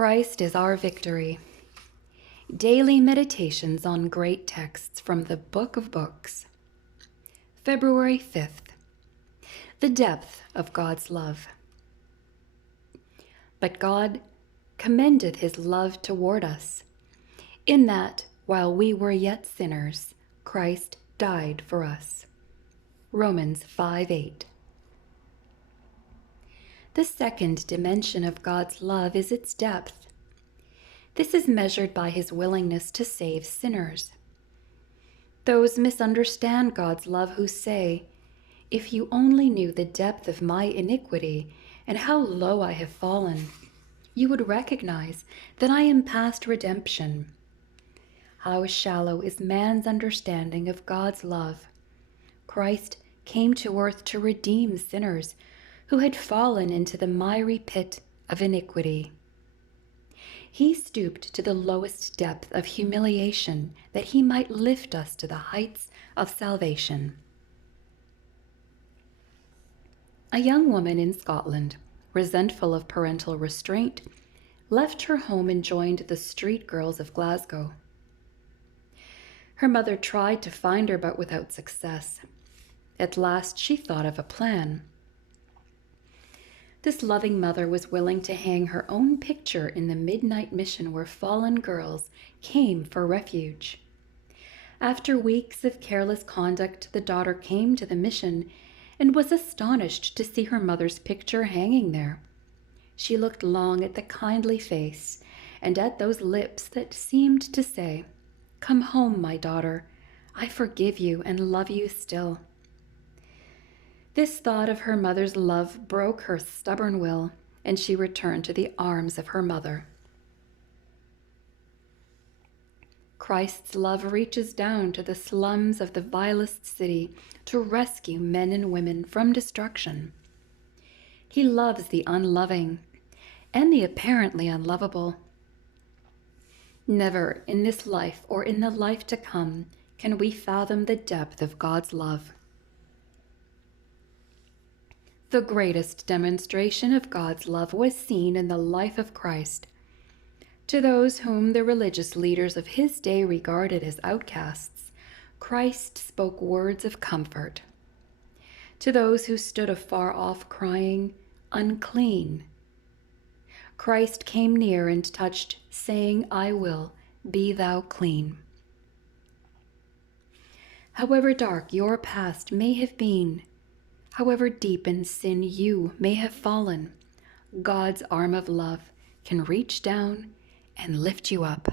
Christ is our victory. Daily meditations on great texts from the Book of Books. February 5th. The depth of God's love. But God commended his love toward us, in that, while we were yet sinners, Christ died for us. Romans 5:8. The second dimension of God's love is its depth. This is measured by his willingness to save sinners. Those misunderstand God's love who say, "If you only knew the depth of my iniquity and how low I have fallen, you would recognize that I am past redemption." How shallow is man's understanding of God's love. Christ came to earth to redeem sinners who had fallen into the miry pit of iniquity. He stooped to the lowest depth of humiliation that he might lift us to the heights of salvation. A young woman in Scotland, resentful of parental restraint, left her home and joined the street girls of Glasgow. Her mother tried to find her, but without success. At last she thought of a plan. This loving mother was willing to hang her own picture in the midnight mission where fallen girls came for refuge. After weeks of careless conduct, the daughter came to the mission and was astonished to see her mother's picture hanging there. She looked long at the kindly face and at those lips that seemed to say, "Come home, my daughter. I forgive you and love you still." This thought of her mother's love broke her stubborn will, and she returned to the arms of her mother. Christ's love reaches down to the slums of the vilest city to rescue men and women from destruction. He loves the unloving and the apparently unlovable. Never in this life or in the life to come can we fathom the depth of God's love. The greatest demonstration of God's love was seen in the life of Christ. To those whom the religious leaders of his day regarded as outcasts, Christ spoke words of comfort. To those who stood afar off crying, "Unclean," Christ came near and touched, saying, "I will, be thou clean." However dark your past may have been, however deep in sin you may have fallen, God's arm of love can reach down and lift you up.